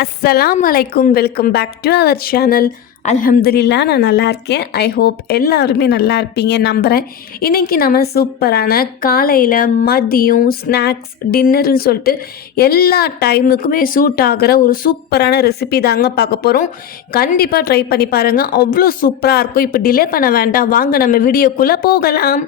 அஸ்ஸலாம் வலைக்கும் welcome back to our channel அல்ஹம்துலில்லா நான் நல்லா இருக்கேன். ஐ ஹோப் எல்லாருமே நல்லா இருப்பீங்க. நம்புகிறேன் இன்றைக்கி நம்ம சூப்பரான காலையில் மதியம் ஸ்நாக்ஸ் டின்னர்னு சொல்லிட்டு எல்லா டைமுக்குமே சூட் ஆகிற ஒரு சூப்பரான ரெசிபி தாங்க பார்க்க போகிறோம் கண்டிப்பாக ட்ரை பண்ணி பாருங்கள் அவ்வளோ சூப்பராக இருக்கும். இப்போ டிலே பண்ண வேண்டாம். வாங்க நம்ம வீடியோக்குள்ளே போகலாம்.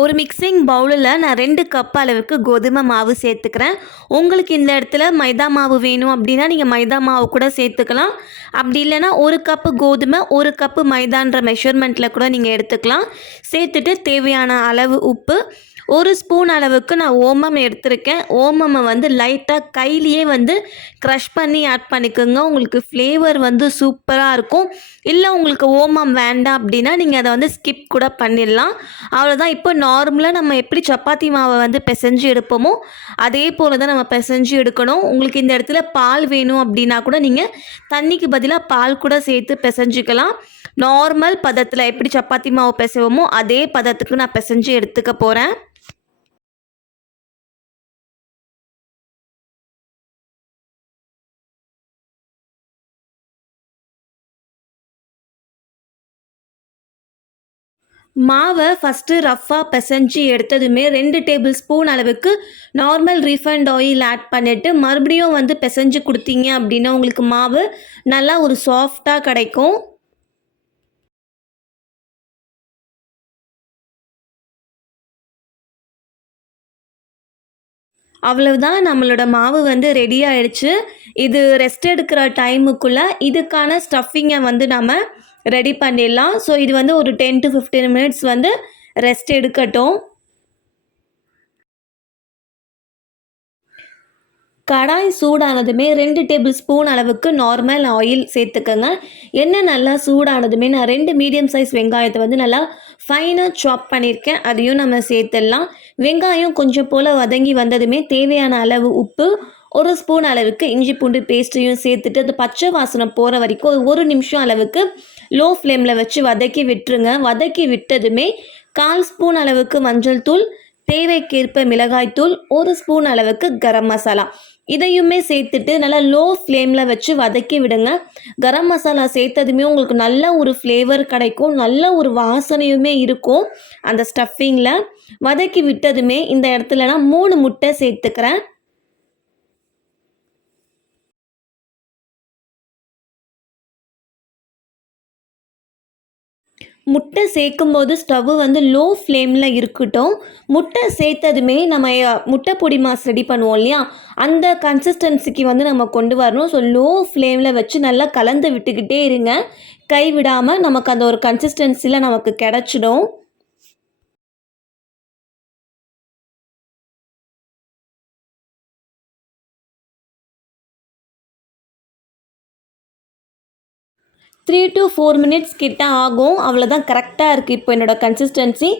ஒரு மிக்சிங் பவுலில் நான் ரெண்டு கப் அளவுக்கு கோதுமை மாவு சேர்த்துக்கிறேன். உங்களுக்கு இந்த இடத்துல மைதா மாவு வேணும் அப்படின்னா நீங்கள் மைதா மாவு கூட சேர்த்துக்கலாம். அப்படி இல்லைன்னா ஒரு கப்பு கோதுமை ஒரு கப்பு மைதான்ற மெஷர்மெண்ட்டில் கூட நீங்கள் எடுத்துக்கலாம். சேர்த்துட்டு தேவையான அளவு உப்பு ஒரு ஸ்பூன் அளவுக்கு நான் ஓமம் எடுத்திருக்கேன். ஓமமை வந்து லைட்டாக கையிலேயே வந்து க்ரஷ் பண்ணி ஆட் பண்ணிக்கோங்க. உங்களுக்கு ஃப்ளேவர் வந்து சூப்பராக இருக்கும். இல்லை உங்களுக்கு ஓமம் வேண்டாம் அப்படின்னா நீங்கள் அதை வந்து ஸ்கிப் கூட பண்ணிடலாம். அவ்வளோதான் இப்போ நார்மலாக நம்ம எப்படி சப்பாத்தி மாவை வந்து பிசைஞ்சு எடுப்போமோ அதே போல் தான் நம்ம பிசைஞ்சு எடுக்கணும். உங்களுக்கு இந்த இடத்துல பால் வேணும் அப்படின்னா கூட நீங்கள் தண்ணிக்கு பதிலாக பால் கூட சேர்த்து பிசைஞ்சிக்கலாம். நார்மல் பதத்தில் எப்படி சப்பாத்தி மாவு பிசைவோமோ அதே பதத்துக்கு நான் பிசைஞ்சு எடுத்துக்க போகிறேன் மாவை ஃபஸ்ட்டு ரஃப்பாக பிசைஞ்சு எடுத்ததுமே ரெண்டு டேபிள் ஸ்பூன் அளவுக்கு நார்மல் ரீஃபைண்ட் ஆயில் ஆட் பண்ணிவிட்டு மறுபடியும் வந்து பிசைஞ்சு கொடுத்தீங்க அப்படின்னா உங்களுக்கு மாவு நல்லா ஒரு சாஃப்டாக கிடைக்கும். அவ்வளவுதான் நம்மளோட மாவு வந்து ரெடி ஆயிடுச்சு. இது ரெஸ்ட் எடுக்கிற டைமுக்குள்ளே இதுக்கான ஸ்டஃபிங்கை வந்து நம்ம ரெடி பண்ணிடலாம். ஸோ இது வந்து ஒரு டென் டு ஃபிஃப்டீன் மினிட்ஸ் வந்து ரெஸ்ட் எடுக்கட்டும். கடாய் சூடானதுமே ரெண்டு டேபிள் ஸ்பூன் அளவுக்கு நார்மல் ஆயில் சேர்த்துக்கோங்க. எண்ணெய் நல்லா சூடானதுமே நான் ரெண்டு மீடியம் சைஸ் வெங்காயத்தை வந்து நல்லா ஃபைனாக சாப் பண்ணியிருக்கேன். அதையும் நம்ம சேர்த்துடலாம். வெங்காயம் கொஞ்சம் போல் வதங்கி வந்ததுமே தேவையான அளவு உப்பு ஒரு ஸ்பூன் அளவுக்கு இஞ்சி பூண்டு பேஸ்ட்டையும் சேர்த்துட்டு அது பச்சை வாசனை போகிற வரைக்கும் ஒரு நிமிஷம் அளவுக்கு லோ ஃப்ளேமில் வச்சு வதக்கி விட்டுருங்க. வதக்கி விட்டதுமே கால் ஸ்பூன் அளவுக்கு மஞ்சள் தூள் தேவைக்கேற்ப மிளகாய்த்தூள் ஒரு ஸ்பூன் அளவுக்கு கரம் மசாலா. இதையுமே சேர்த்துட்டு நல்லா லோ ஃப்ளேமில் வச்சு வதக்கி விடுங்க. கரம் மசாலா சேர்த்ததுமே உங்களுக்கு நல்ல ஒரு ஃப்ளேவர் கிடைக்கும். நல்ல ஒரு வாசனையுமே இருக்கும் அந்த ஸ்டஃபிங்கில் வதக்கி விட்டதுமே இந்த இடத்துலனா மூணு முட்டை சேர்த்துக்கிறேன். முட்டை சேர்க்கும் போது ஸ்டவ் வந்து லோ ஃப்ளேமில் இருக்கட்டும். முட்டை சேர்த்ததுமே நம்ம முட்டை பொடி மாஸ் ரெடி பண்ணுவோம் இல்லையா? அந்த கன்சிஸ்டன்சிக்கு வந்து நம்ம கொண்டு வரணும். ஸோ லோ ஃப்ளேமில் வச்சு நல்லா கலந்து விட்டுக்கிட்டே இருங்க. கை விடாமல் நமக்கு அந்த ஒரு கன்சிஸ்டன்சியில் நமக்கு கிடச்சிடும். த்ரீ டு ஃபோர் மினிட்ஸ் கிட்ட ஆகும். அவ்வளோதான் கரெக்டாக இருக்குது இப்போ என்னோட கன்சிஸ்டன்சி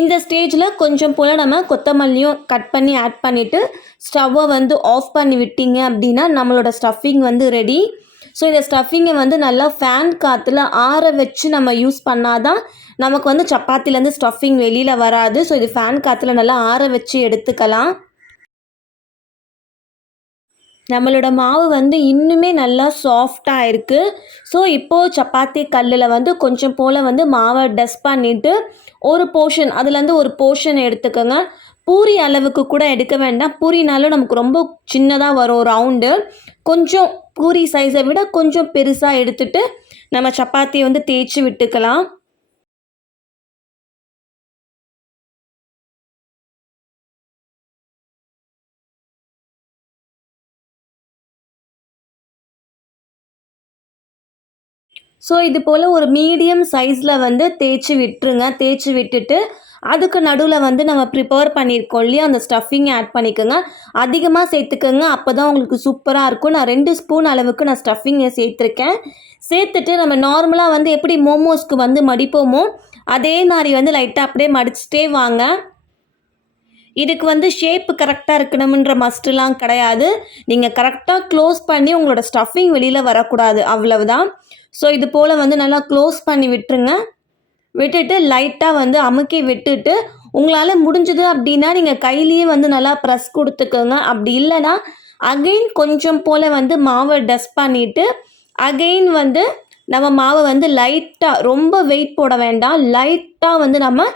இந்த ஸ்டேஜில் கொஞ்சம் போல் நம்ம கொத்தமல்லியும் கட் பண்ணி ஆட் பண்ணிவிட்டு ஸ்டவ்வை வந்து ஆஃப் பண்ணி விட்டீங்க அப்படின்னா நம்மளோட ஸ்டஃபிங் வந்து ரெடி ஸோ இந்த ஸ்டஃபிங்கை வந்து நல்லா ஃபேன் காற்றுல ஆற வச்சு நம்ம யூஸ் பண்ணாதான் நமக்கு வந்து சப்பாத்திலேருந்து ஸ்டஃபிங் வெளியில் வராது. ஸோ இது ஃபேன் காற்றுல நல்லா ஆற வச்சு எடுத்துக்கலாம். நம்மளோட மாவு வந்து இன்னுமே நல்லா சாஃப்டாக இருக்குது ஸோ இப்போது சப்பாத்தி கல்லில் வந்து கொஞ்சம் போல் வந்து மாவை டஸ்ட் பண்ணிவிட்டு ஒரு போர்ஷன் அதுலேருந்து ஒரு போர்ஷன் எடுத்துக்கோங்க. பூரி அளவுக்கு கூட எடுக்க வேண்டாம். பூரினாலும் நமக்கு ரொம்ப சின்னதாக வரும் ரவுண்டு கொஞ்சம் பூரி சைஸை விட கொஞ்சம் பெருசாக எடுத்துட்டு நம்ம சப்பாத்தியை வந்து தேய்ச்சி விட்டுக்கலாம். ஸோ இது போல் ஒரு மீடியம் சைஸில் வந்து தேய்ச்சி விட்டுருங்க. தேய்ச்சி விட்டுட்டு அதுக்கு நடுவில் வந்து நம்ம ப்ரிப்பேர் பண்ணியிருக்கோம் இல்லையா? அந்த ஸ்டஃபிங் ஆட் பண்ணிக்கோங்க. அதிகமாக சேர்த்துக்கோங்க. அப்போ தான் உங்களுக்கு சூப்பராக இருக்கும். நான் ரெண்டு ஸ்பூன் அளவுக்கு நான் ஸ்டஃபிங்கை சேர்த்துருக்கேன். சேர்த்துட்டு நம்ம நார்மலாக வந்து எப்படி மோமோஸ்க்கு வந்து மடிப்போமோ அதே மாதிரி வந்து லைட்டாக அப்படியே மடிச்சிட்டே வாங்க. இதுக்கு வந்து ஷேப்பு கரெக்டாக இருக்கணும்ன்ற மஸ்ட்டுலாம் கிடையாது. நீங்கள் கரெக்டாக க்ளோஸ் பண்ணி உங்களோட ஸ்டஃபிங் வெளியில் வரக்கூடாது. அவ்வளவுதான். ஸோ இது போல் வந்து நல்லா க்ளோஸ் பண்ணி விட்டுருங்க. விட்டுட்டு லைட்டாக வந்து அமுக்கி விட்டுட்டு உங்களால் முடிஞ்சது அப்படின்னா நீங்கள் கையிலேயே வந்து நல்லா ப்ரெஸ் கொடுத்துக்கோங்க. அப்படி இல்லைன்னா அகெயின் கொஞ்சம் போல் வந்து மாவை டஸ்ட் பண்ணிவிட்டு அகெயின் வந்து நம்ம மாவை வந்து லைட்டாக ரொம்ப வெயிட் போட வேண்டாம். லைட்டாக வந்து நம்ம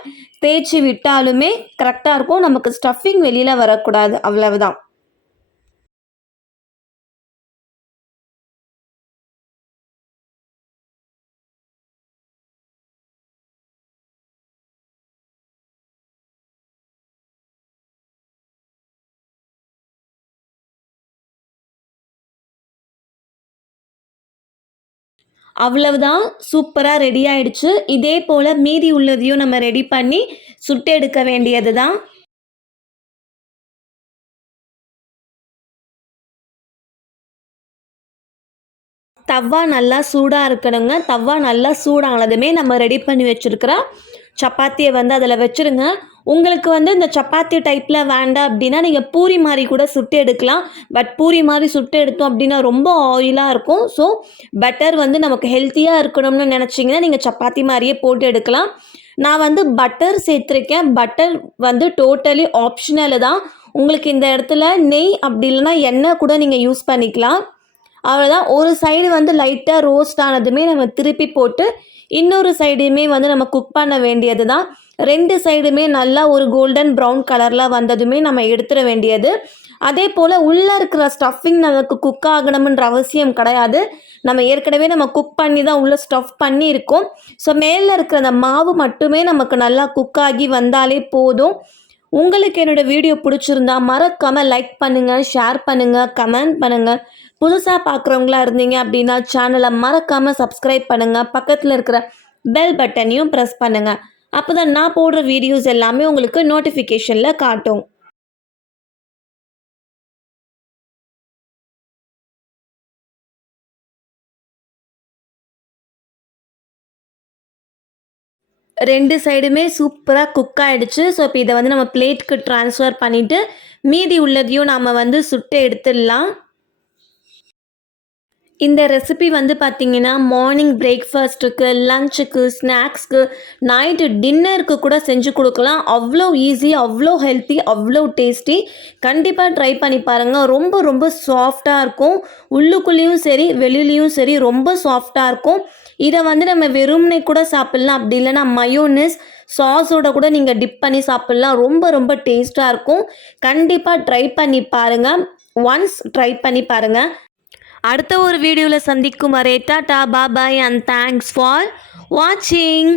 தேய்ச்சி விட்டாலுமே கரெக்டாக இருக்கும். நமக்கு ஸ்டஃபிங் வெளியில் வரக்கூடாது. அவ்வளவுதான். அவ்வளவுதான் சூப்பராக ரெடி ஆயிடுச்சு. இதே போல் மீதி உள்ளதையும் நம்ம ரெடி பண்ணி சுட்டு எடுக்க வேண்டியது தான் தவா நல்லா சூடாக இருக்கணுங்க. தவா நல்லா சூடானதுமே நம்ம ரெடி பண்ணி வச்சுருக்கிற சப்பாத்தியை வந்து அதில் வச்சுருங்க. உங்களுக்கு வந்து இந்த சப்பாத்தி டைப்பில் வேண்டாம் அப்படின்னா நீங்கள் பூரி மாதிரி கூட சுட்டு எடுக்கலாம். பட் பூரி மாதிரி சுட்டு எடுத்தோம் அப்படின்னா ரொம்ப ஆயிலாக இருக்கும். ஸோ பட்டர் வந்து நமக்கு ஹெல்த்தியாக இருக்கணும்னு நினச்சிங்கன்னா நீங்கள் சப்பாத்தி மாதிரியே போட்டு எடுக்கலாம். நான் வந்து பட்டர் சேர்த்துருக்கேன். பட்டர் வந்து டோட்டலி ஆப்ஷனல் தான். உங்களுக்கு இந்த இடத்துல நெய் அப்படி இல்லைன்னா எண்ணெய் கூட நீங்கள் யூஸ் பண்ணிக்கலாம். அவ்வளோதான் ஒரு சைடு வந்து லைட்டாக ரோஸ்ட் ஆனதுமே நம்ம திருப்பி போட்டு இன்னொரு சைடுமே வந்து நம்ம குக் பண்ண வேண்டியது தான் ரெண்டு சைடுமே நல்லா ஒரு கோல்டன் ப்ரௌன் கலரில் வந்ததுமே நம்ம எடுத்துட வேண்டியது. அதே போல் உள்ளே இருக்கிற ஸ்டஃபிங் நமக்கு குக் ஆகணும்ன்ற அவசியம் கிடையாது. நம்ம ஏற்கனவே நம்ம குக் பண்ணி தான் உள்ளே ஸ்டஃப் பண்ணி இருக்கோம் ஸோ மேலே இருக்கிற அந்த மாவு மட்டுமே நமக்கு நல்லா குக் ஆகி வந்தாலே போதும். உங்களுக்கு என்னோடய வீடியோ பிடிச்சிருந்தா மறக்காமல் லைக் பண்ணுங்கள் ஷேர் பண்ணுங்கள் கமெண்ட் பண்ணுங்கள் புதுசாக பார்க்குறவங்களா இருந்தீங்க அப்படின்னா சேனலை மறக்காமல் சப்ஸ்கிரைப் பண்ணுங்கள் பக்கத்தில் இருக்கிற பெல் பட்டனையும் ப்ரெஸ் பண்ணுங்கள் அப்போ தான் நான் போடுற வீடியோஸ் எல்லாமே உங்களுக்கு நோட்டிஃபிகேஷனில் காட்டும். ரெண்டு சைடுமே சூப்பராக குக் ஆகிடுச்சு ஸோ இப்போ இதை வந்து நம்ம பிளேட்க்கு ட்ரான்ஸ்ஃபர் பண்ணிவிட்டு மீதி உள்ளதையும் நாம் வந்து சுட்டு எடுத்துடலாம். இந்த ரெசிபி வந்து பார்த்திங்கன்னா மார்னிங் பிரேக்ஃபாஸ்ட்டுக்கு லஞ்சுக்கு ஸ்நாக்ஸ்க்கு நைட்டு டின்னருக்கு கூட செஞ்சு கொடுக்கலாம். அவ்வளோ ஈஸி அவ்வளோ ஹெல்த்தி அவ்வளோ டேஸ்டி கண்டிப்பாக ட்ரை பண்ணி பாருங்கள் ரொம்ப ரொம்ப சாஃப்டாக இருக்கும். உள்ளுக்குள்ளேயும் சரி வெளியிலையும் சரி ரொம்ப சாஃப்டாக இருக்கும். இதை வந்து நம்ம வெறும்னே கூட சாப்பிட்லாம். அப்படி இல்லைனா மயோனிஸ் சாஸோட கூட நீங்கள் டிப் பண்ணி சாப்பிட்லாம். ரொம்ப ரொம்ப டேஸ்ட்டாக இருக்கும். கண்டிப்பாக ட்ரை பண்ணி பாருங்கள் ஒன்ஸ் ட்ரை பண்ணி பாருங்கள் அடுத்த ஒரு வீடியோவில் சந்திக்கும் வரே tata bye bye and thanks for வாட்சிங்